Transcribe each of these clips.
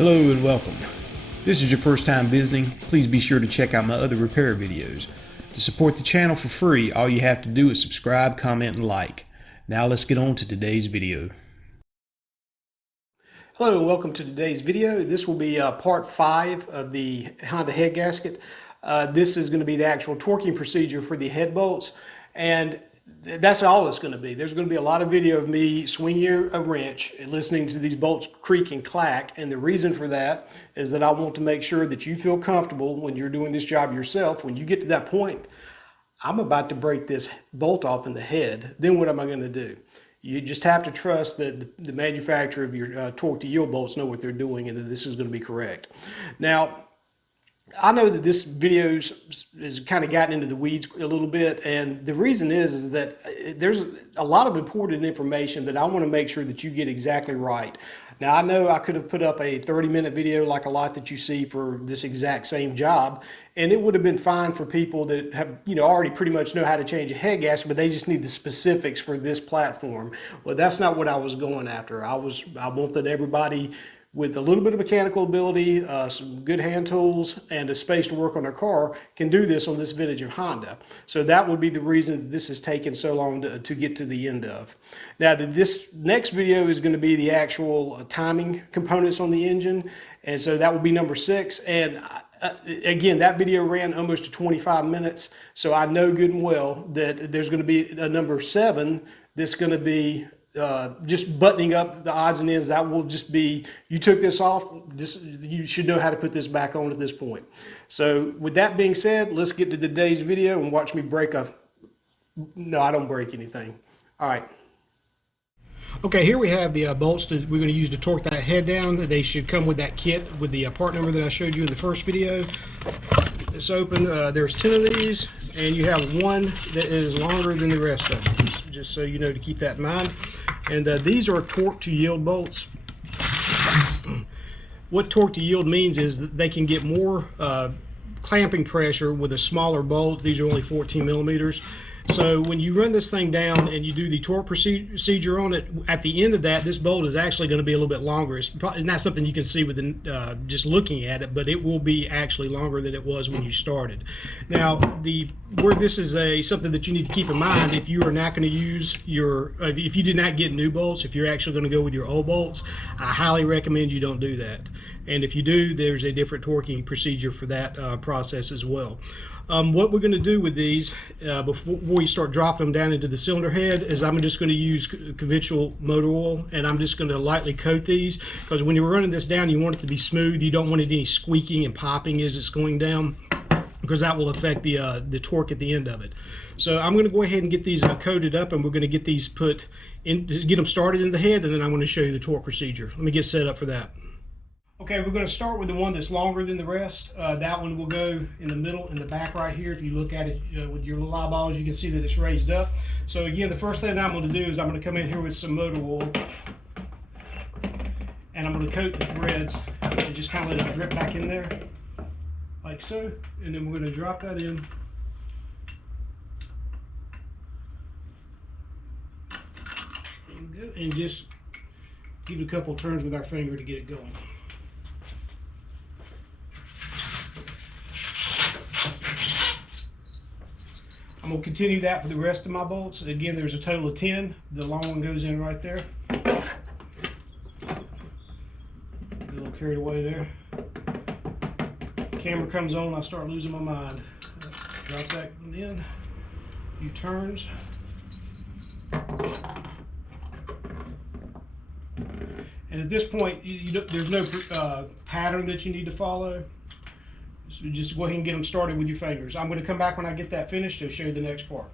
Hello and welcome. If this is your first time visiting, please be sure to check out my other repair videos. To support the channel for free, all you have to do is subscribe, comment, and like. Now let's get on to today's video. Hello and welcome to today's video. This will be part 5 of the Honda head gasket. This is going to be the actual torquing procedure for the head bolts, and that's all it's going to be. There's going to be a lot of video of me swinging a wrench and listening to these bolts creak and clack, and the reason for that is that I want to make sure that you feel comfortable when you're doing this job yourself. When you get to that point, I'm about to break this bolt off in the head, then what am I going to do? You just have to trust that the manufacturer of your torque to yield bolts know what they're doing and that this is going to be correct. Now, I know that this video has kind of gotten into the weeds a little bit, and the reason is that there's a lot of important information that I want to make sure that you get exactly right. Now, I know I could have put up a 30-minute video like a lot that you see for this exact same job, and it would have been fine for people that have, already pretty much know how to change a head gasket, but they just need the specifics for this platform. Well, that's not what I was going after. I wanted everybody with a little bit of mechanical ability, some good hand tools, and a space to work on their car can do this on this vintage of Honda. So that would be the reason this has taken so long to get to the end of. Now, this next video is going to be the actual timing components on the engine, and so that will be number 6. And again, that video ran almost to 25 minutes, so I know good and well that there's going to be a number 7 that's going to be just buttoning up the odds and ends. That will just be, you took this off, you should know how to put this back on at this point. So with that being said, let's get to today's video and watch me break no, I don't break anything. All right. Okay, here we have the bolts that we're going to use to torque that head down. They should come with that kit with the part number that I showed you in the first video. It's open. There's 10 of these, and you have one that is longer than the rest of them, just so you know, to keep that in mind. And these are torque to yield bolts. What torque to yield means is that they can get more clamping pressure with a smaller bolt. These are only 14 millimeters. So when you run this thing down and you do the torque procedure on it, at the end of that, this bolt is actually going to be a little bit longer. It's probably not something you can see within just looking at it, but it will be actually longer than it was when you started. Now, where this is something that you need to keep in mind, if you are not going to use if you did not get new bolts, if you're actually going to go with your old bolts, I highly recommend you don't do that. And if you do, there's a different torquing procedure for that process as well. What we're going to do with these before we start dropping them down into the cylinder head is I'm just going to use conventional motor oil, and I'm just going to lightly coat these, because when you're running this down, you want it to be smooth. You don't want any squeaking and popping as it's going down, because that will affect the torque at the end of it. So I'm going to go ahead and get these coated up, and we're going to get these put in, get them started in the head, and then I'm going to show you the torque procedure. Let me get set up for that. Okay, we're going to start with the one that's longer than the rest. That one will go in the middle, in the back right here. If you look at it with your little eyeballs, you can see that it's raised up. So again, the first thing I'm going to do is I'm going to come in here with some motor oil, and I'm going to coat the threads and just kind of let it drip back in there, like so. And then we're going to drop that in. And just give it a couple turns with our finger to get it going. I'm going to continue that for the rest of my bolts. Again, there's a total of 10. The long one goes in right there. A little carried away there. Camera comes on, I start losing my mind. Drop that in. A few turns. And at this point, there's no pattern that you need to follow. So just go ahead and get them started with your fingers. I'm going to come back when I get that finished to show you the next part.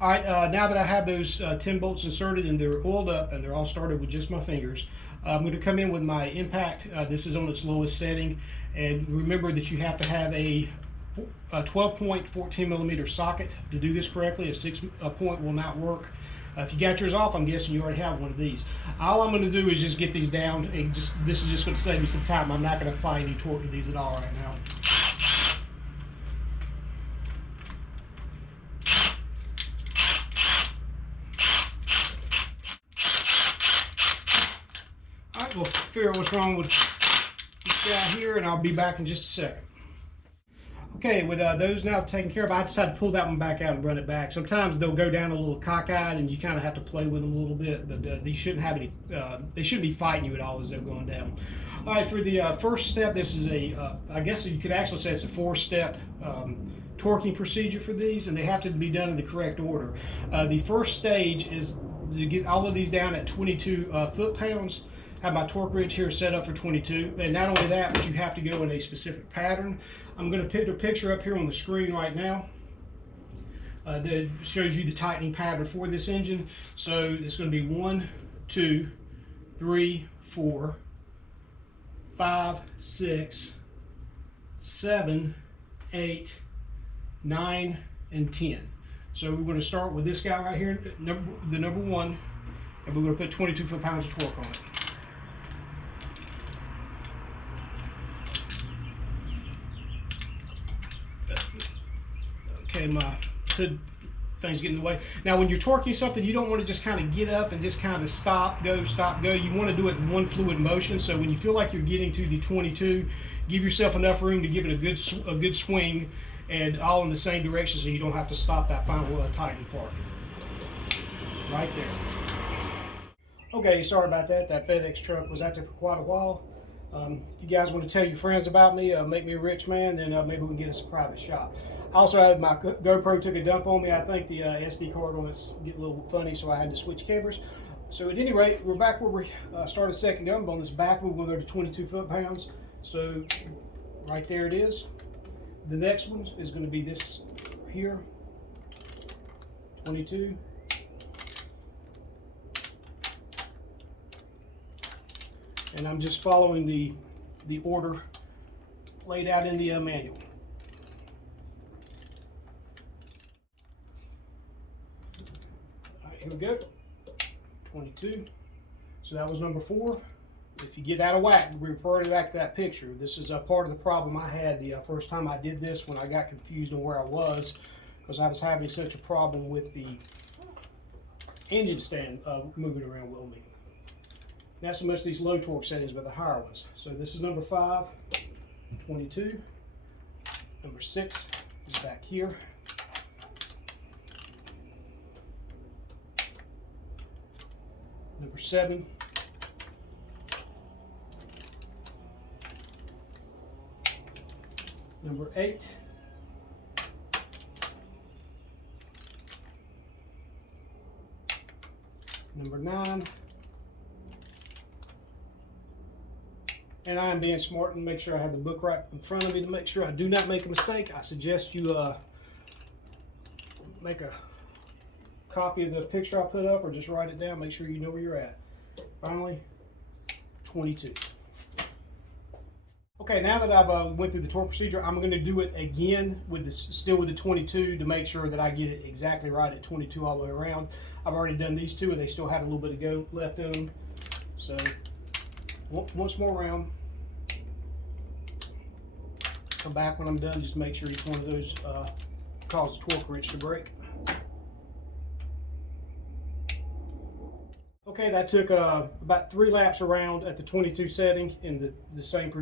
All right, now that I have those 10 bolts inserted and they're oiled up and they're all started with just my fingers, I'm going to come in with my impact. This is on its lowest setting, and remember that you have to have a 12-point 14 millimeter socket to do this correctly. A 6-point will not work. If you got yours off, I'm guessing you already have one of these. All I'm going to do is just get these down, and this is just going to save me some time. I'm not going to apply any torque to these at all right now. right, we'll figure out what's wrong with this guy here, and I'll be back in just a second. Okay, with those now taken care of, I decided to pull that one back out and run it back. Sometimes they'll go down a little cockeyed, and you kind of have to play with them a little bit, but these shouldn't have any, they shouldn't be fighting you at all as they're going down. All right, for the first step, this is I guess you could actually say it's a 4-step torquing procedure for these, and they have to be done in the correct order. The first stage is to get all of these down at 22 foot-pounds. Have my torque wrench here set up for 22, and not only that, but you have to go in a specific pattern. I'm going to put a picture up here on the screen right now that shows you the tightening pattern for this engine. So it's going to be 1, 2, 3, 4, 5, 6, 7, 8, 9, and 10. So we're going to start with this guy right here, the number 1, and we're going to put 22 foot-pounds of torque on it. Okay, my hood thing's getting in the way. Now, when you're torquing something, you don't want to just kind of get up and just kind of stop, go. You want to do it in one fluid motion. So when you feel like you're getting to the 22, give yourself enough room to give it a good swing, and all in the same direction, so you don't have to stop that final tightening part. Right there. Okay, sorry about that. That FedEx truck was out there for quite a while. If you guys want to tell your friends about me, make me a rich man, then maybe we can get us a private shop. I also had my GoPro took a dump on me. I think the SD card on it's getting a little funny, so I had to switch cameras. So at any rate, we're back where we started a second ago. On this back one, we're going to go to 22 foot-pounds. So right there it is. The next one is going to be this here, 22. And I'm just following the order laid out in the manual. All right, here we go. 22. So that was number 4. If you get out of whack, refer back to that picture. This is a part of the problem I had the first time I did this, when I got confused on where I was, because I was having such a problem with the engine stand moving around with me. Not so much these low torque settings, but the higher ones. So this is number 5, 22. Number 6 is back here. Number 7. Number 8. Number 9. And I am being smart and make sure I have the book right in front of me to make sure I do not make a mistake. I suggest you make a copy of the picture I put up, or just write it down. Make sure you know where you're at. Finally, 22. Okay, now that I've went through the torque procedure, I'm going to do it again with this, still with the 22, to make sure that I get it exactly right at 22 all the way around. I've already done these two, and they still had a little bit to go left in them. So once more round. Come back when I'm done. Just make sure each one of those causes the torque wrench to break. Okay, that took about 3 laps around at the 22 setting in the same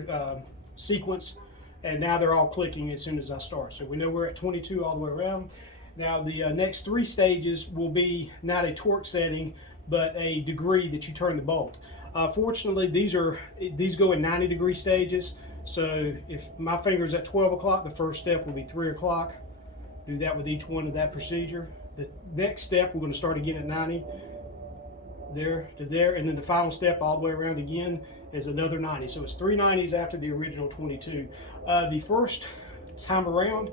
sequence, and now they're all clicking as soon as I start. So we know we're at 22 all the way around. Now the next 3 stages will be not a torque setting, but a degree that you turn the bolt. Fortunately, these go in 90-degree stages. So if my finger's at 12 o'clock, the first step will be 3 o'clock. Do that with each one of that procedure. The next step, we're going to start again at 90. There to there, and then the final step all the way around again is another 90. So it's 3 90s after the original 22. The first time around,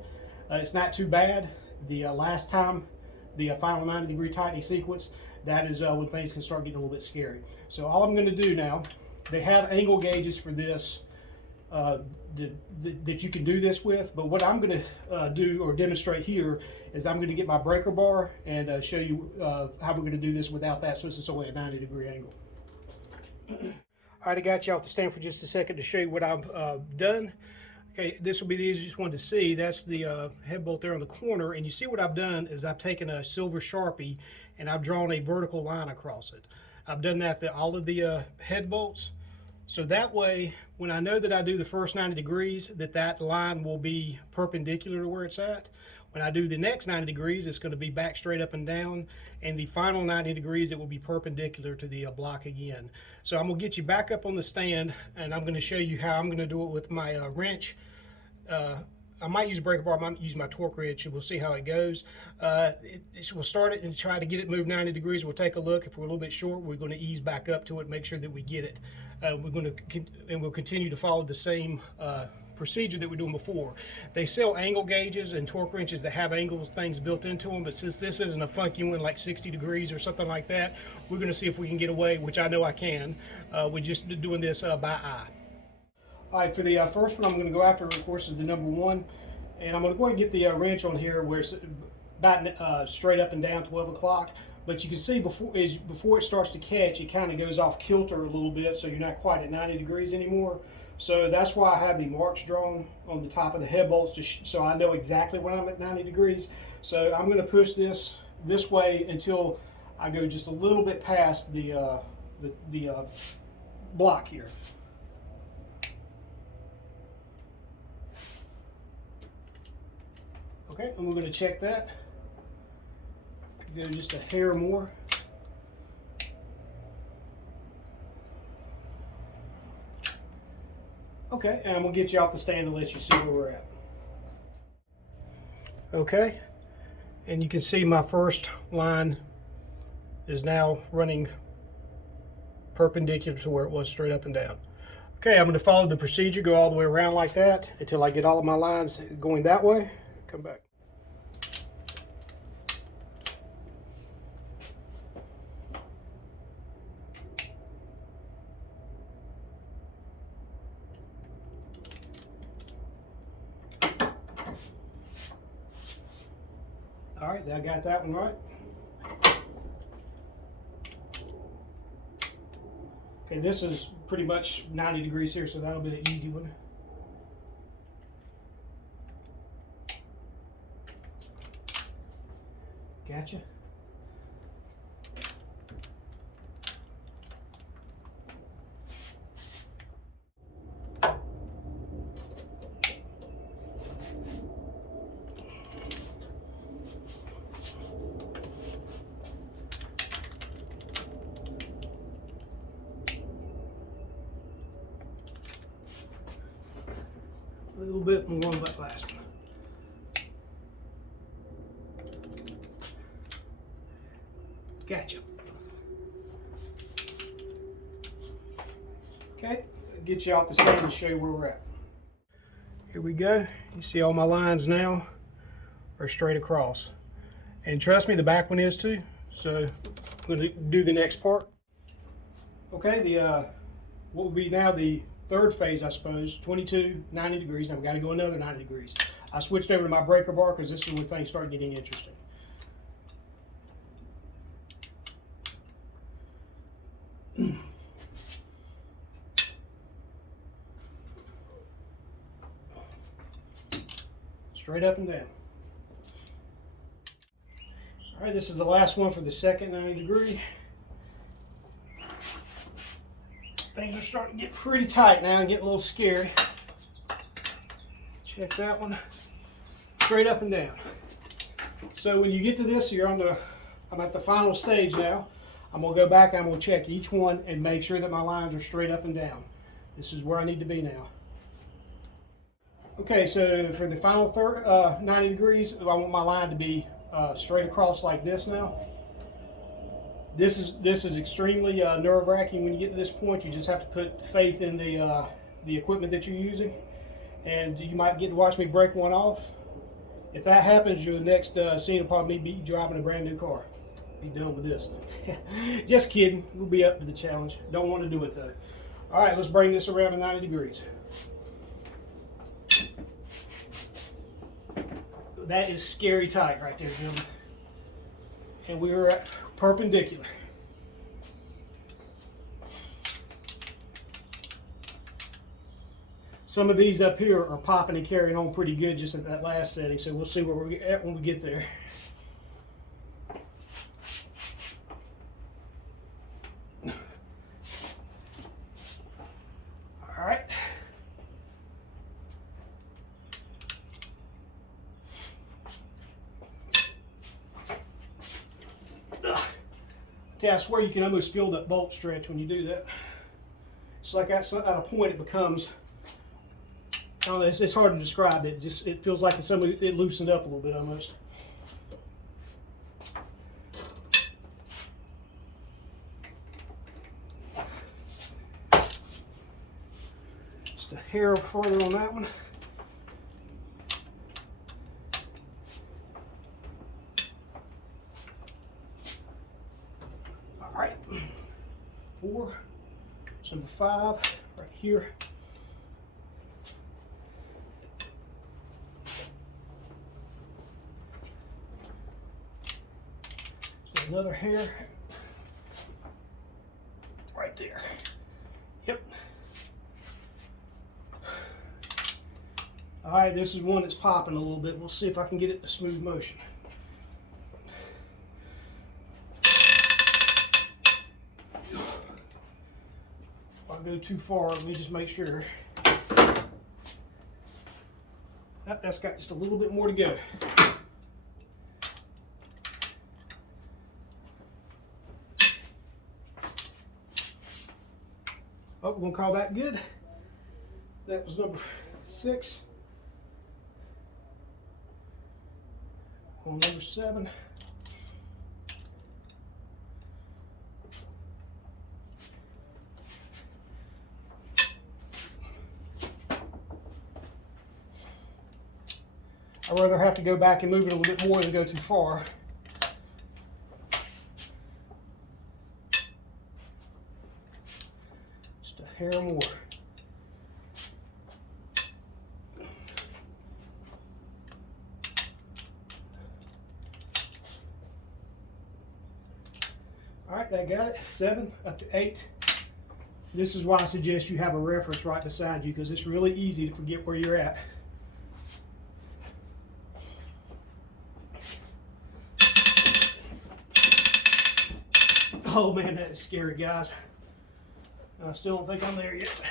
it's not too bad. The last time, the final 90-degree tightening sequence, that is when things can start getting a little bit scary. So all I'm going to do now, they have angle gauges for this that you can do this with, but what I'm going to do or demonstrate here is I'm going to get my breaker bar and show you how we're going to do this without that, so it's only a 90-degree angle. All right, I got you off the stand for just a second to show you what I've done. Okay, this will be the easiest one to see. That's the head bolt there on the corner, and you see what I've done is I've taken a silver Sharpie and I've drawn a vertical line across it. I've done that to all of the head bolts. So that way, when I know that I do the first 90 degrees, that line will be perpendicular to where it's at. When I do the next 90 degrees, it's going to be back straight up and down. And the final 90 degrees, it will be perpendicular to the block again. So I'm going to get you back up on the stand, and I'm going to show you how I'm going to do it with my wrench. I might use a breaker bar, I might use my torque wrench, and we'll see how it goes. We'll start it and try to get it moved 90 degrees. We'll take a look. If we're a little bit short, we're going to ease back up to it, make sure that we get it. We'll continue to follow the same procedure that we're doing before. They sell angle gauges and torque wrenches that have angles things built into them, but since this isn't a funky one like 60 degrees or something like that, we're going to see if we can get away, which I know I can, with just doing this by eye. All right, for the first one I'm going to go after, of course, is the number 1. And I'm going to go ahead and get the wrench on here where it's about straight up and down 12 o'clock. But you can see before it starts to catch, it kind of goes off kilter a little bit, so you're not quite at 90 degrees anymore. So that's why I have the marks drawn on the top of the head bolts, so I know exactly when I'm at 90 degrees. So I'm going to push this way until I go just a little bit past the block here. Okay, and we're going to check that. Go just a hair more. Okay, and I'm going to get you off the stand and let you see where we're at. Okay, and you can see my first line is now running perpendicular to where it was straight up and down. Okay, I'm going to follow the procedure, go all the way around like that until I get all of my lines going that way. Come back. All right, I got that one right. Okay, this is pretty much 90 degrees here, so that'll be an easy one. Gotcha. A little bit more on that last one. Gotcha. Okay, get you off the stand and show you where we're at. Here we go. You see all my lines now are straight across. And trust me, the back one is too. So I'm going to do the next part. Okay, what will be now the third phase, I suppose, 22, 90 degrees. Now we've got to go another 90 degrees. I switched over to my breaker bar because this is when things start getting interesting. Straight up and down. All right, this is the last one for the second 90 degree. Things are starting to get pretty tight now and get a little scary. Check that one. Straight up and down. So when you get to this, I'm at the final stage now. I'm gonna go back and I'm gonna check each one and make sure that my lines are straight up and down. This is where I need to be now. Okay, so for the final 90 degrees, I want my line to be straight across like this now. This is extremely nerve-wracking when you get to this point. You just have to put faith in the equipment that you're using, and you might get to watch me break one off. If that happens, your next scene will probably be driving a brand new car. Be done with this. Just kidding. We'll be up to the challenge. Don't want to do it though. All right, let's bring this around to 90 degrees. That is scary tight right there, gentlemen. And we are at perpendicular. Some of these up here are popping and carrying on pretty good just at that last setting, so we'll see where we're at when we get there. I swear you can almost feel that bolt stretch when you do that. It's like at a point it becomes, I don't know, it's hard to describe it. It feels like it loosened up a little bit almost. Just a hair further on that one. All right, 4, number 5, right here. So another hair right there. Yep. All right, this is one that's popping a little bit. We'll see if I can get it in smooth motion. If I go too far, let me just make sure. That's got just a little bit more to go. Oh, we're gonna call that good. That was number 6. On number 7. I'd rather have to go back and move it a little bit more than go too far. Just a hair more. All right, that got it. 7 up to 8. This is why I suggest you have a reference right beside you, because it's really easy to forget where you're at. Oh man, that is scary, guys. I still don't think I'm there yet.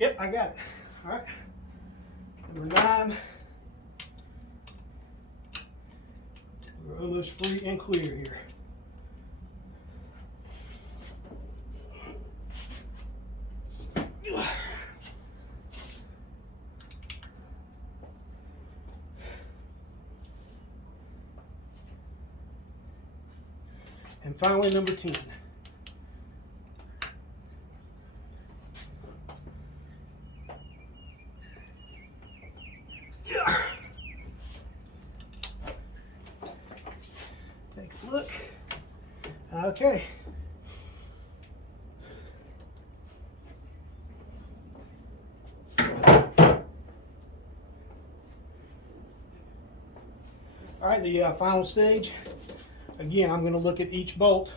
Yep, I got it. All right, number 9. We're almost free and clear here. And finally, number 10. Take a look. Okay. All right, the final stage. Again, I'm going to look at each bolt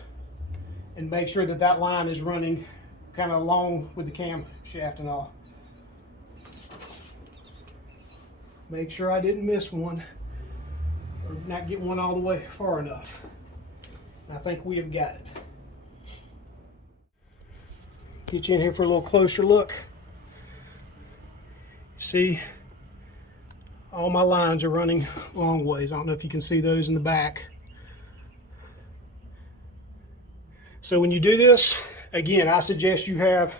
and make sure that that line is running kind of along with the cam shaft and all. Make sure I didn't miss one or not get one all the way far enough. And I think we have got it. Get you in here for a little closer look. See, all my lines are running long ways. I don't know if you can see those in the back. So when you do this, again, I suggest you have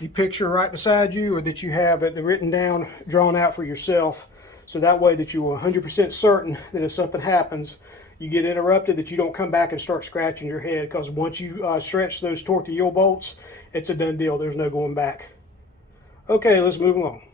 the picture right beside you, or that you have it written down, drawn out for yourself, so that way that you're 100% certain that if something happens, you get interrupted, that you don't come back and start scratching your head, because once you stretch those torque-to-yield bolts, it's a done deal. There's no going back. Okay, let's move along.